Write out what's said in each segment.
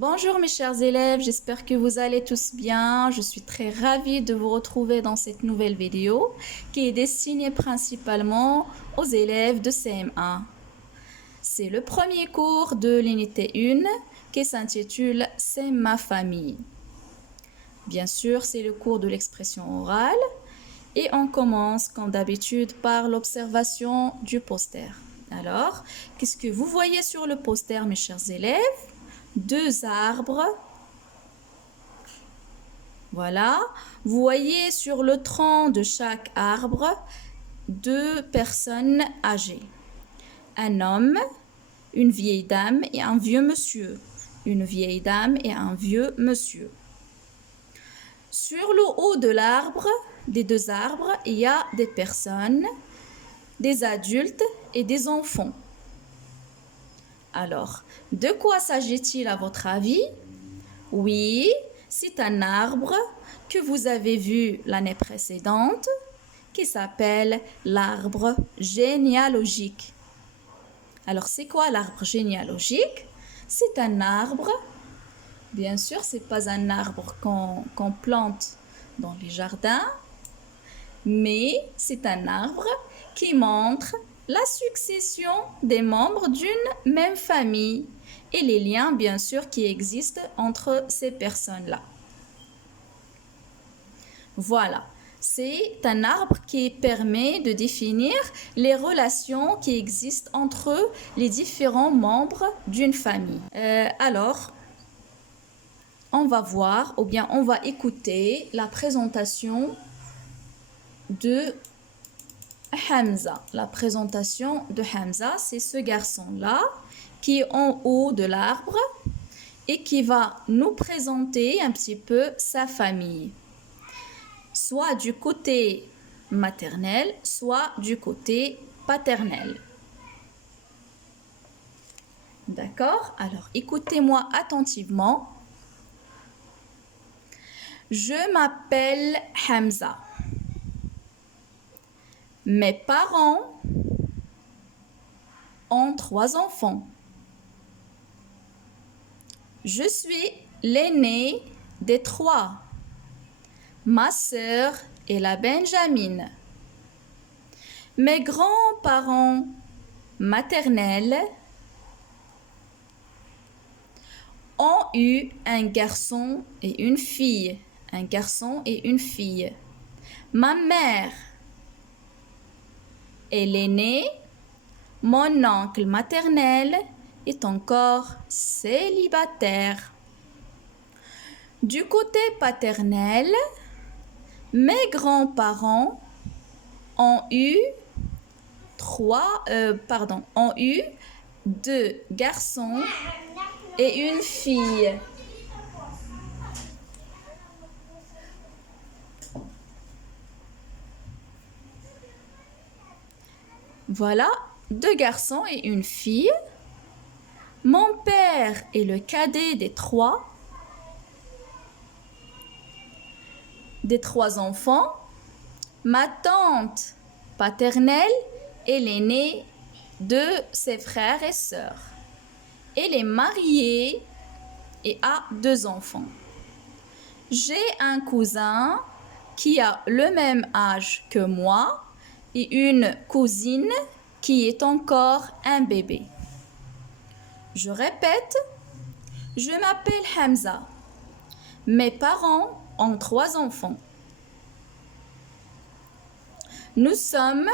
Bonjour mes chers élèves, j'espère que vous allez tous bien. Je suis très ravie de vous retrouver dans cette nouvelle vidéo qui est destinée principalement aux élèves de CM1. C'est le premier cours de l'unité 1 qui s'intitule « C'est ma famille ». Bien sûr, c'est le cours de l'expression orale et on commence comme d'habitude par l'observation du poster. Alors, qu'est-ce que vous voyez sur le poster mes chers élèves? Deux arbres. Voilà. Vous voyez sur le tronc de chaque arbre deux personnes âgées. Un homme, une vieille dame et un vieux monsieur. Une vieille dame et un vieux monsieur. Sur le haut de l'arbre, des deux arbres, il y a des personnes, des adultes et des enfants. Alors, de quoi s'agit-il à votre avis? Oui, c'est un arbre que vous avez vu l'année précédente qui s'appelle l'arbre généalogique. Alors, c'est quoi l'arbre généalogique? C'est un arbre, bien sûr, c'est pas un arbre qu'on plante dans les jardins, mais c'est un arbre qui montre la succession des membres d'une même famille et les liens, bien sûr, qui existent entre ces personnes-là. Voilà, c'est un arbre qui permet de définir les relations qui existent entre les différents membres d'une famille. Alors, on va voir, ou bien on va écouter la présentation de Hamza. La présentation de Hamza, c'est ce garçon-là qui est en haut de l'arbre et qui va nous présenter un petit peu sa famille. Soit du côté maternel, soit du côté paternel. D'accord? Alors, écoutez-moi attentivement. Je m'appelle Hamza. Mes parents ont 3 enfants. Je suis l'aîné des 3. Ma sœur est la Benjamine. Mes grands-parents maternels ont eu un garçon et une fille. Un garçon et une fille. Ma mère est l'aînée. Mon oncle maternel est encore célibataire. Du côté paternel, mes grands-parents ont eu deux garçons et une fille. Voilà, 2 garçons et une fille. Mon père est le cadet des 3 enfants. Ma tante paternelle est l'aînée de ses frères et sœurs. Elle est mariée et a 2 enfants. J'ai un cousin qui a le même âge que moi et une cousine qui est encore un bébé. Je répète, je m'appelle Hamza. Mes parents ont 3 enfants. Nous sommes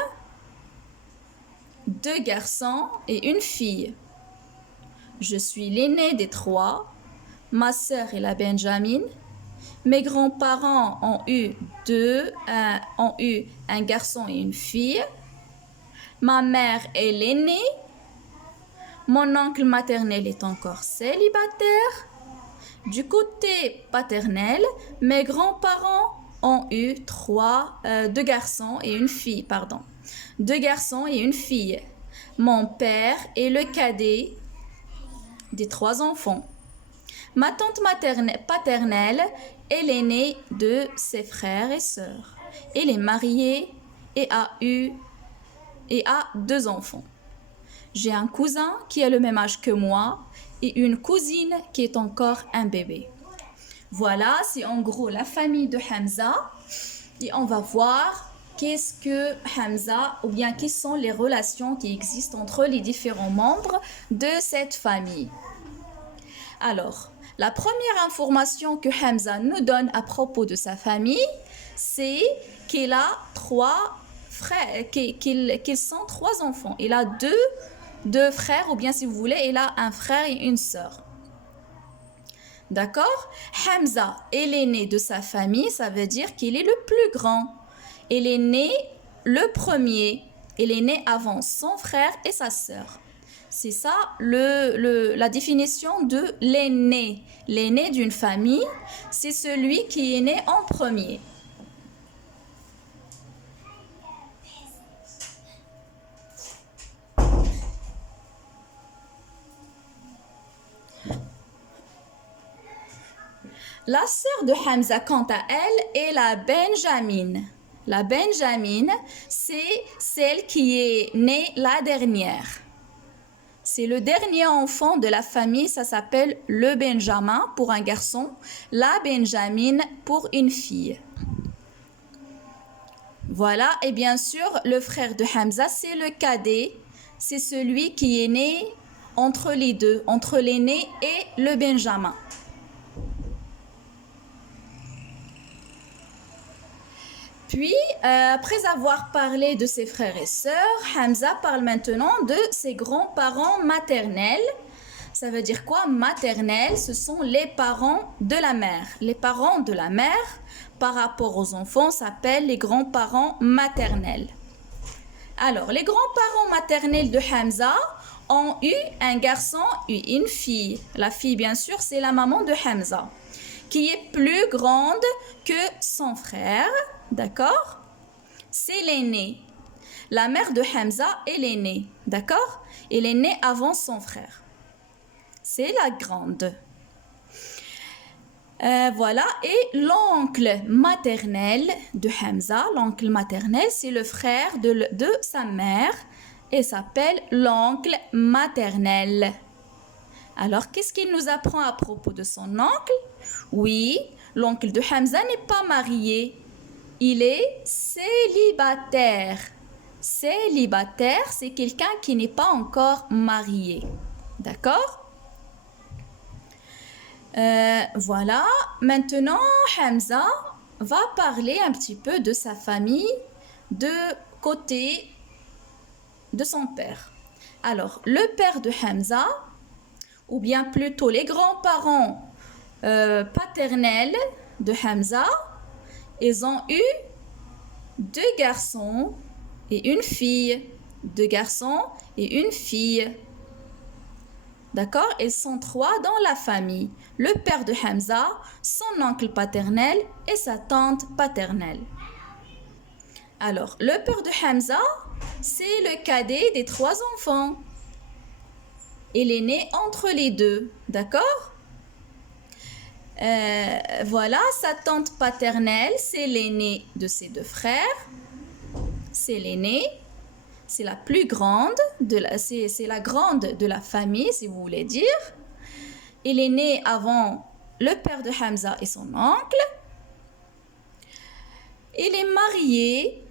2 garçons et une fille. Je suis l'aîné des 3. Ma sœur est la Benjamine. Mes grands-parents ont eu un garçon et une fille. Ma mère est l'aînée. Mon oncle maternel est encore célibataire. Du côté paternel, mes grands-parents ont eu 2 garçons et une fille, 2 garçons et une fille. Mon père est le cadet des 3 enfants. Ma tante paternelle est l'aînée de ses frères et sœurs. Elle est mariée et a 2 enfants. J'ai un cousin qui a le même âge que moi et une cousine qui est encore un bébé. Voilà, c'est en gros la famille de Hamza. Et on va voir qu'est-ce que Hamza, ou bien quelles sont les relations qui existent entre les différents membres de cette famille. Alors, la première information que Hamza nous donne à propos de sa famille, c'est qu'il a trois frères, qu'ils sont trois enfants. Il a deux frères, ou bien si vous voulez, il a un frère et une sœur. D'accord? Hamza est l'aîné de sa famille, ça veut dire qu'il est le plus grand. Il est né le premier. Il est né avant son frère et sa sœur. C'est ça la définition de l'aîné. L'aîné d'une famille, c'est celui qui est né en premier. La sœur de Hamza, quant à elle, est la Benjamin. La Benjamin, c'est celle qui est née la dernière. C'est le dernier enfant de la famille, ça s'appelle le Benjamin pour un garçon, la Benjamin pour une fille. Voilà, et bien sûr, le frère de Hamza, c'est le cadet. C'est celui qui est né entre les deux, entre l'aîné et le Benjamin. Puis, après avoir parlé de ses frères et sœurs, Hamza parle maintenant de ses grands-parents maternels. Ça veut dire quoi? Maternels, ce sont les parents de la mère. Les parents de la mère, par rapport aux enfants, s'appellent les grands-parents maternels. Alors, les grands-parents maternels de Hamza ont eu un garçon et une fille. La fille, bien sûr, c'est la maman de Hamza, qui est plus grande que son frère. D'accord? C'est l'aîné. La mère de Hamza est l'aînée. D'accord? Elle est née avant son frère. C'est la grande. Voilà. Et l'oncle maternel de Hamza, l'oncle maternel, c'est le frère de sa mère et s'appelle l'oncle maternel. Alors, qu'est-ce qu'il nous apprend à propos de son oncle? Oui, l'oncle de Hamza n'est pas marié. Il est célibataire. Célibataire, c'est quelqu'un qui n'est pas encore marié. D'accord? Voilà. Maintenant, Hamza va parler un petit peu de sa famille de côté de son père. Alors, le père de Hamza, ou bien plutôt les grands-parents paternels de Hamza, ils ont eu deux garçons et une fille. Deux garçons et une fille. D'accord? Ils sont trois dans la famille. Le père de Hamza, son oncle paternel et sa tante paternelle. Alors, le père de Hamza, c'est le cadet des trois enfants. Il est né entre les deux. D'accord? Voilà, sa tante paternelle, c'est l'aînée de ses deux frères. C'est l'aînée. C'est la plus grande, c'est la grande de la famille, si vous voulez dire. Il est né avant le père de Hamza et son oncle. Il est marié,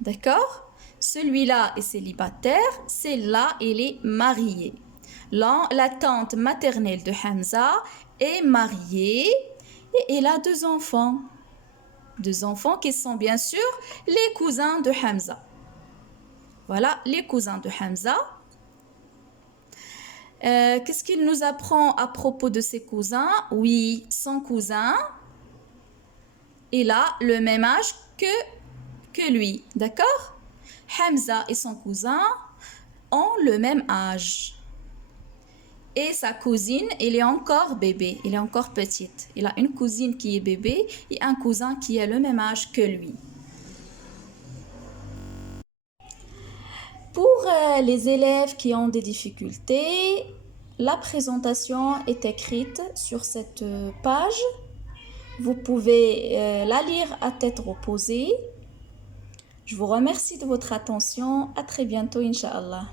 d'accord? Celui-là est célibataire, celle-là, il est marié. La tante maternelle de Hamza est mariée et elle a deux enfants. Deux enfants qui sont bien sûr les cousins de Hamza. Voilà, les cousins de Hamza. Qu'est-ce qu'il nous apprend à propos de ses cousins? Oui, son cousin, il a le même âge que lui, d'accord? Hamza et son cousin ont le même âge. Et sa cousine, elle est encore bébé, elle est encore petite. Il a une cousine qui est bébé et un cousin qui a le même âge que lui. Pour les élèves qui ont des difficultés, la présentation est écrite sur cette page. Vous pouvez la lire à tête reposée. Je vous remercie de votre attention. À très bientôt, Inch'Allah.